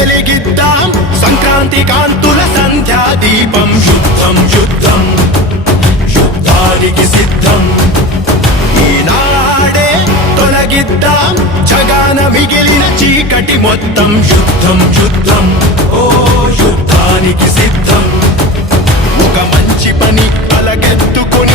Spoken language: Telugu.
వెలిగిద్దాం సంక్రాంతి కాంతుల సంధ్యా దీపం. యుద్ధం యుద్ధం యుద్ధానికి సిద్ధం, ఈనాడే తొలగిద్దాం జగాన మిగిలిన చీకటి మొత్తం. యుద్ధం యుద్ధం ఓ యుద్ధానికి సిద్ధం, ఒక మంచి పని తలకెత్తుకుని